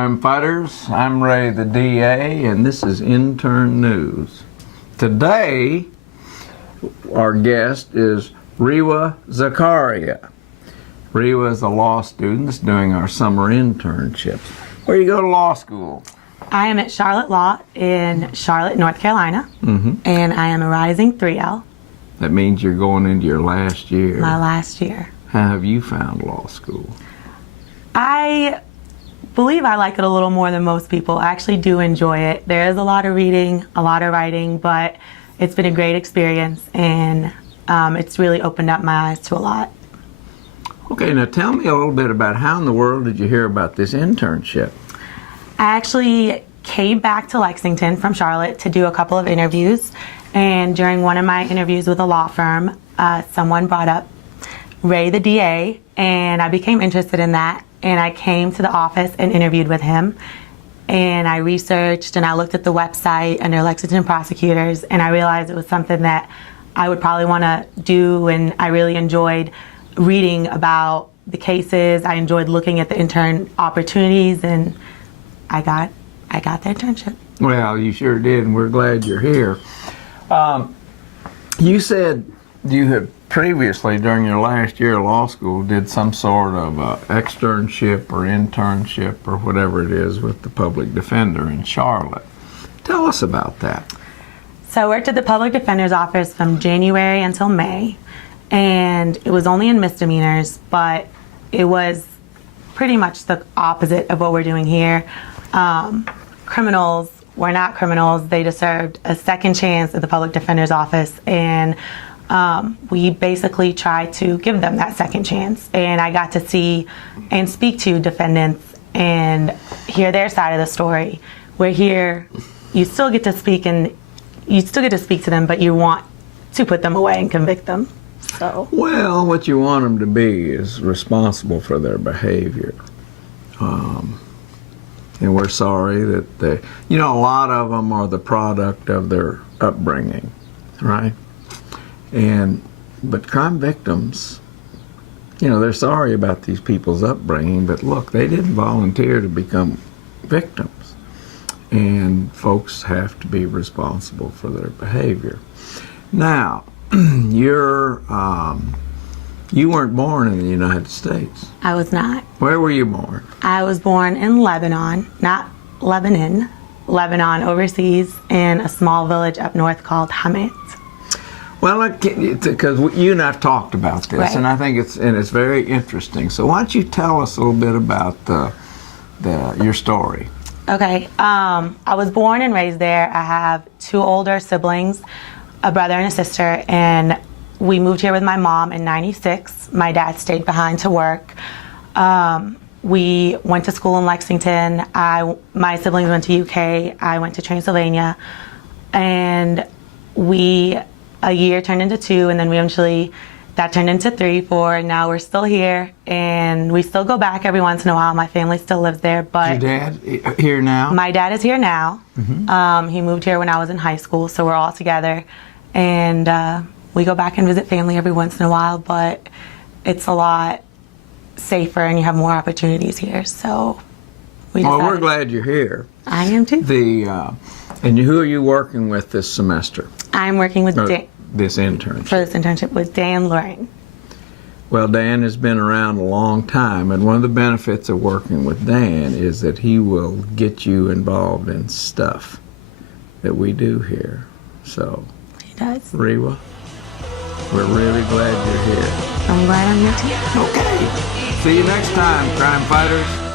crime fighters. I'm Ray the DA, and this is Intern News. Today, our guest is Rewa Zakharia. Rewa is a law student that's doing our summer internships. Where do you go to law school? I am at Charlotte Law in Charlotte, North Carolina, and I am a rising 3L. That means you're going into your last year. My last year. How have you found law school? I believe I like it a little more than most people. I actually do enjoy it. There is a lot of reading, a lot of writing, but it's been a great experience, and it's really opened up my eyes to a lot. Okay, now tell me a little bit about how in the world did you hear about this internship? I actually came back to Lexington from Charlotte to do a couple of interviews, and during one of my interviews with a law firm, someone brought up Ray the DA, and I became interested in that, and I came to the office and interviewed with him, and I researched and I looked at the website under Lexington prosecutors, and I realized it was something that I would probably want to do, and I really enjoyed reading about the cases. I enjoyed looking at the intern opportunities, and I got the internship. Well, you sure did, and we're glad you're here. You said you had previously, during your last year of law school, did some sort of externship or internship or whatever it is with the public defender in Charlotte. Tell us about that. So I worked at the public defender's office from January until May, and it was only in misdemeanors, but it was pretty much the opposite of what we're doing here. Criminals were not criminals. They deserved a second chance at the public defender's office, and we basically tried to give them that second chance. And I got to see and speak to defendants and hear their side of the story. We're here, you still get to speak and you still get to speak to them, but you want to put them away and convict them. So. Well, what you want them to be is responsible for their behavior. And we're sorry that a lot of them are the product of their upbringing, right? But crime victims, they're sorry about these people's upbringing, but look, they didn't volunteer to become victims. And folks have to be responsible for their behavior. Now, you weren't born in the United States. I was not. Where were you born? I was born in Lebanon, not Lebanon, Lebanon overseas, in a small village up north called Hamet. Well, because you and I've talked about this, right. And I think it's very interesting. So why don't you tell us a little bit about your story? Okay, I was born and raised there. I have two older siblings, a brother and a sister, and we moved here with my mom in '96. My dad stayed behind to work. We went to school in Lexington. My siblings went to UK. I went to Transylvania, and a year turned into 2, and then that turned into 3, 4, and now we're still here, and we still go back every once in a while. My family still lives there, but... Your dad here now? My dad is here now. Mm-hmm. He moved here when I was in high school, so we're all together, and we go back and visit family every once in a while, but it's a lot safer, and you have more opportunities here, so we decided... Well, we're glad you're here. I am too. And who are you working with this semester? I'm working with this internship. For this internship with Dan Luring. Well, Dan has been around a long time, and one of the benefits of working with Dan is that he will get you involved in stuff that we do here. So, he does. Rewa, we're really glad you're here. I'm glad I'm here too. Okay. See you next time, crime fighters.